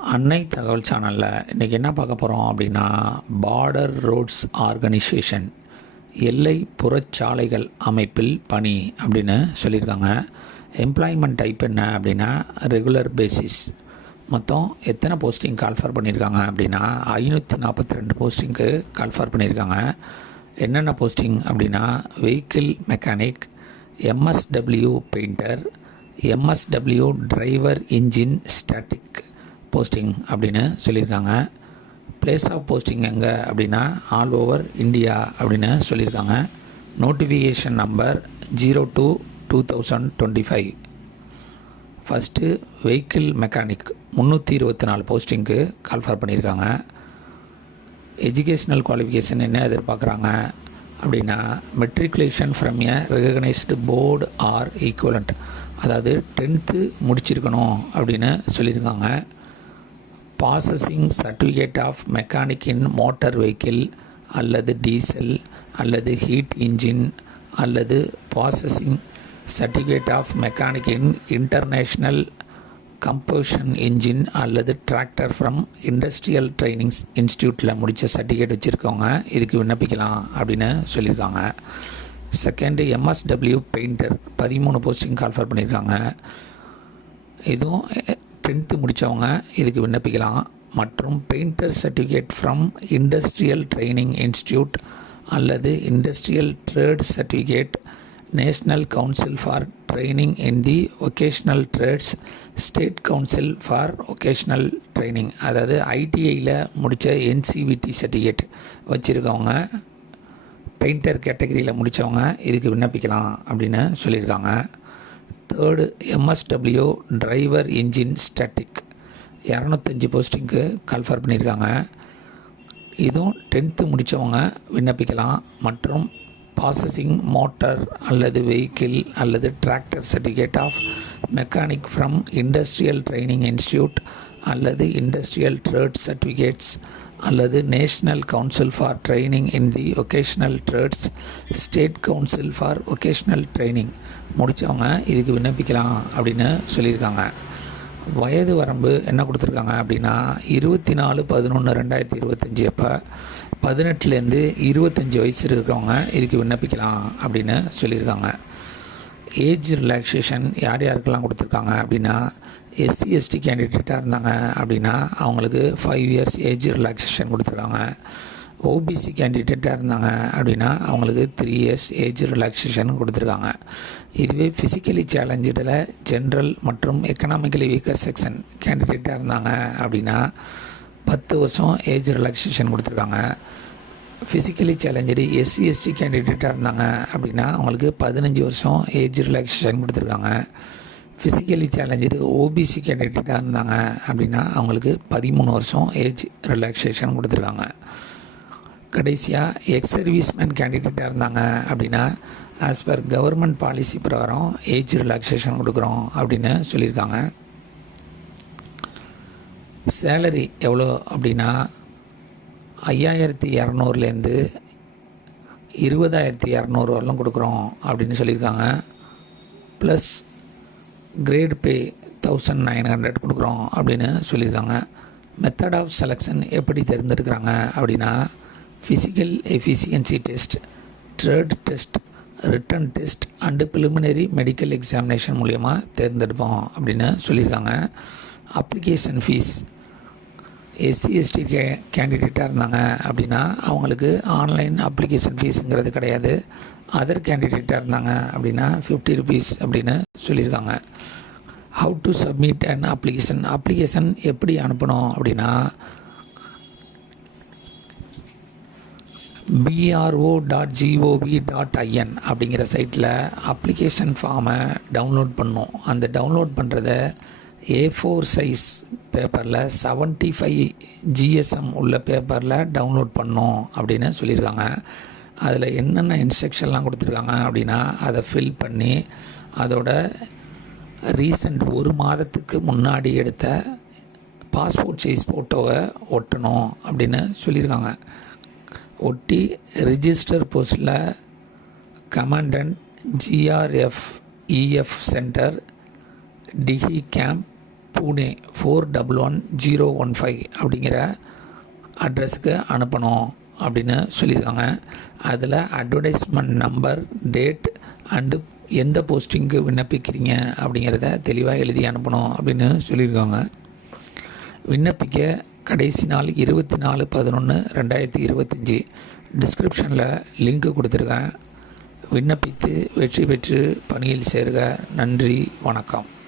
அன்னை தகவல் சேனலில் இன்றைக்கி என்ன பார்க்க போகிறோம் அப்படின்னா பார்டர் ரோட்ஸ் ஆர்கனைசேஷன் எல்லை புறச்சாலைகள் அமைப்பில் பணி அப்படின்னு சொல்லியிருக்காங்க. எம்ப்ளாய்மெண்ட் டைப் என்ன அப்படின்னா ரெகுலர் பேசிஸ் மொத்தம் எத்தனை போஸ்டிங் கால்ஃபர் பண்ணியிருக்காங்க அப்படின்னா ஐநூற்றி நாற்பத்தி ரெண்டு போஸ்டிங்க்கு கால்ஃபர் பண்ணியிருக்காங்க. என்னென்ன போஸ்டிங் அப்படின்னா vehicle mechanic MSW painter MSW driver engine static posting அப்படின்னு சொல்லியிருக்காங்க. பிளேஸ் ஆஃப் போஸ்டிங் எங்கே அப்படின்னா ஆல் ஓவர் இந்தியா அப்படின்னு சொல்லியிருக்காங்க. Notification number zero two two thousand twenty five first vehicle mechanic முந்நூற்றி இருபத்தி நாலு போஸ்டிங்க்கு கால்ஃபர் பண்ணியிருக்காங்க. எஜுகேஷ்னல் குவாலிஃபிகேஷன் என்ன எதிர்பார்க்குறாங்க அப்படின்னா matriculation from a recognized board or equivalent அதாவது டென்த்து முடிச்சிருக்கணும் அப்படின்னு சொல்லியிருக்காங்க. Passing certificate of mechanic in motor vehicle அல்லது டீசல் அல்லது ஹீட் இன்ஜின் அல்லது passing certificate of mechanic in international composition engine அல்லது டிராக்டர் ஃப்ரம் இண்டஸ்ட்ரியல் ட்ரைனிங்ஸ் இன்ஸ்டியூட்டில் முடித்த சர்டிஃபிகேட் வச்சுருக்கவங்க இதுக்கு விண்ணப்பிக்கலாம் அப்படின்னு சொல்லியிருக்காங்க. செகண்டு எம்எஸ்டபிள்யூ பெயிண்டர் பதிமூணு போஸ்டிங் கால்ஃபர் பண்ணியிருக்காங்க. இதுவும் டென்த்து முடித்தவங்க இதுக்கு விண்ணப்பிக்கலாம். மற்றும் painter certificate from industrial training institute அல்லது industrial trade certificate national council for training in the vocational trades state council for vocational training அதாவது ஐடிஐயில் முடித்த என்சிவிடி சர்டிஃபிகேட் வச்சுருக்கவங்க பெயிண்டர் கேட்டகரியில் முடித்தவங்க இதுக்கு விண்ணப்பிக்கலாம் அப்படின்னு சொல்லியிருக்காங்க. Third MSW driver engine static இரநூத்தஞ்சு போஸ்டிங்க்கு கல்ஃபர் பண்ணியிருக்காங்க. இதுவும் டென்த்து முடித்தவங்க விண்ணப்பிக்கலாம். மற்றும் பாசஸிங் மோட்டார் அல்லது வெஹிக்கிள் அல்லது tractor certificate of mechanic from industrial training institute அல்லது இண்டஸ்ட்ரியல் ட்ரேட் சர்டிஃபிகேட்ஸ் அல்லது national council for training in the vocational trades state council for vocational training முடித்தவங்க இதுக்கு விண்ணப்பிக்கலாம் அப்படின்னு சொல்லியிருக்காங்க. வயது வரம்பு என்ன கொடுத்துருக்காங்க அப்படின்னா இருபத்தி நாலு பதினொன்று ரெண்டாயிரத்தி இருபத்தஞ்சி அப்போ பதினெட்டுலேருந்து இருபத்தஞ்சி வயசு இருக்கிறவங்க இதுக்கு விண்ணப்பிக்கலாம் அப்படின்னு சொல்லியிருக்காங்க. ஏஜ் ரிலாக்ஸேஷன் யார் யாருக்கெல்லாம் கொடுத்துருக்காங்க அப்படின்னா எஸ்சி எஸ்டி கேண்டிடேட்டாக இருந்தாங்க அப்படின்னா அவங்களுக்கு ஃபைவ் இயர்ஸ் ஏஜ் ரிலாக்ஸேஷன் கொடுத்துருக்காங்க. ஓபிசி கேண்டிடேட்டாக இருந்தாங்க அப்படின்னா அவங்களுக்கு த்ரீ இயர்ஸ் ஏஜ் ரிலாக்ஸேஷன் கொடுத்துருக்காங்க. இதுவே ஃபிசிக்கலி சேலஞ்சில் ஜென்ரல் மற்றும் எக்கனாமிக்கலி வீக்கர் செக்ஷன் கேண்டிடேட்டாக இருந்தாங்க அப்படின்னா பத்து வருஷம் ஏஜ் ரிலாக்ஸேஷன் கொடுத்துருக்காங்க. ஃபிசிக்கலி சேலஞ்சடு எஸ்சி எஸ்டி கேண்டிடேட்டாக இருந்தாங்க அப்படின்னா அவங்களுக்கு பதினஞ்சு வருஷம் ஏஜ் ரிலாக்ஸேஷன் கொடுத்துருக்காங்க. ஃபிசிக்கலி சேலஞ்சு ஓபிசி கேண்டிடேட்டாக இருந்தாங்க அப்படின்னா அவங்களுக்கு பதிமூணு வருஷம் ஏஜ் ரிலாக்ஸேஷன் கொடுத்துருக்காங்க. கடைசியாக எக்ஸ் சர்வீஸ்மேன் கேண்டிடேட்டாக இருந்தாங்க அப்படின்னா ஆஸ் பர் கவர்மெண்ட் பாலிசி பிரகாரம் ஏஜ் ரிலாக்ஸேஷன் கொடுக்குறோம் அப்படின்னு சொல்லியிருக்காங்க. சேலரி எவ்வளோ அப்படின்னா ஐயாயிரத்தி இரநூறுலேருந்து இருபதாயிரத்தி இரநூறு வரலும் கொடுக்குறோம் அப்படின்னு சொல்லியிருக்காங்க. Plus grade pay thousand nine hundred கொடுக்குறோம் அப்படின்னு சொல்லியிருக்காங்க. மெத்தட் ஆஃப் செலெக்ஷன் எப்படி தேர்ந்தெடுக்கிறாங்க அப்படின்னா physical efficiency test trade test written test and preliminary medical examination மூலயமா தேர்ந்தெடுப்போம் அப்படின்னு சொல்லியிருக்காங்க. அப்ளிகேஷன் ஃபீஸ் எஸ்சி எஸ்டி கே கேண்டிடேட்டாக இருந்தாங்க அப்படின்னா அவங்களுக்கு ஆன்லைன் அப்ளிகேஷன் ஃபீஸுங்கிறது கிடையாது. அதர் கேண்டிடேட்டாக இருந்தாங்க அப்படின்னா ஃபிஃப்டி ருபீஸ் அப்படின்னு சொல்லியிருக்காங்க. How to submit and application application எப்படி அனுப்பணும் அப்படின்னா PRO dot GOV dot IN அப்படிங்கிற சைட்டில் அப்ளிகேஷன் ஃபார்மை டவுன்லோட் பண்ணோம். அந்த டவுன்லோட் பண்ணுறத ஏ ஃபோர் சைஸ் பேப்பரில் செவன்ட்டி ஃபைவ் ஜிஎஸ்எம் உள்ள பேப்பரில் டவுன்லோட் பண்ணோம் அப்படின்னு சொல்லியிருக்காங்க. அதில் என்னென்ன இன்ஸ்ட்ரக்ஷன்லாம் கொடுத்துருக்காங்க அப்படின்னா அதை ஃபில் பண்ணி அதோட ரீசண்ட் ஒரு மாதத்துக்கு முன்னாடி எடுத்த பாஸ்போர்ட் சைஸ் ஃபோட்டோவை ஒட்டணும் அப்படின்னு சொல்லியிருக்காங்க. ஒட்டி register போஸ்டில் commandant GRF EF centre Dighi camp Pune four double one zero one five அப்படிங்கிற அட்ரஸுக்கு அனுப்பணும் அப்படின்னு சொல்லியிருக்காங்க. அதில் அட்வர்டைஸ்மெண்ட் நம்பர் டேட் அண்டு எந்த போஸ்டிங்க்கு விண்ணப்பிக்கிறீங்க அப்படிங்கிறத தெளிவாக எழுதி அனுப்பணும் அப்படின்னு சொல்லியிருக்காங்க. விண்ணப்பிக்க கடைசி நாள் இருபத்தி நாலு பதினொன்று ரெண்டாயிரத்தி இருபத்தஞ்சி. டிஸ்கிரிப்ஷனில் லிங்க் கொடுத்துருக்கேன். விண்ணப்பித்து வெற்றி பெற்று பணியில் சேருக. நன்றி. வணக்கம்.